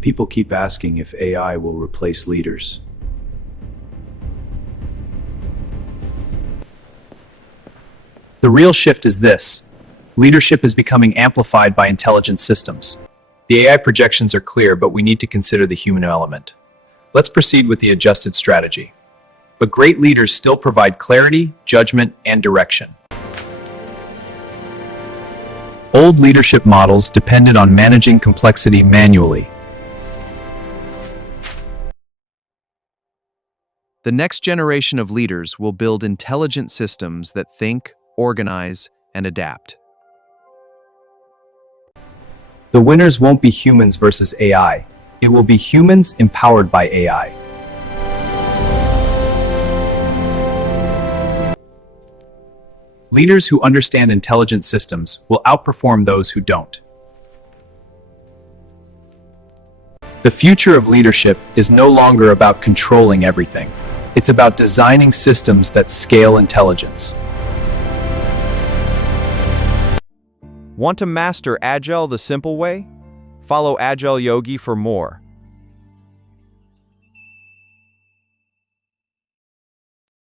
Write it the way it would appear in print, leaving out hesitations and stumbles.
People keep asking if AI will replace leaders. The real shift is this. Leadership is becoming amplified by intelligent systems. The AI projections are clear, but we need to consider the human element. Let's proceed with the adjusted strategy. But great leaders still provide clarity, judgment, and direction. Old leadership models depended on managing complexity manually. The next generation of leaders will build intelligent systems that think, organize, and adapt. The winners won't be humans versus AI. It will be humans empowered by AI. Leaders who understand intelligent systems will outperform those who don't. The future of leadership is no longer about controlling everything. It's about designing systems that scale intelligence. Want to master Agile the simple way? Follow Agile Yogi for more.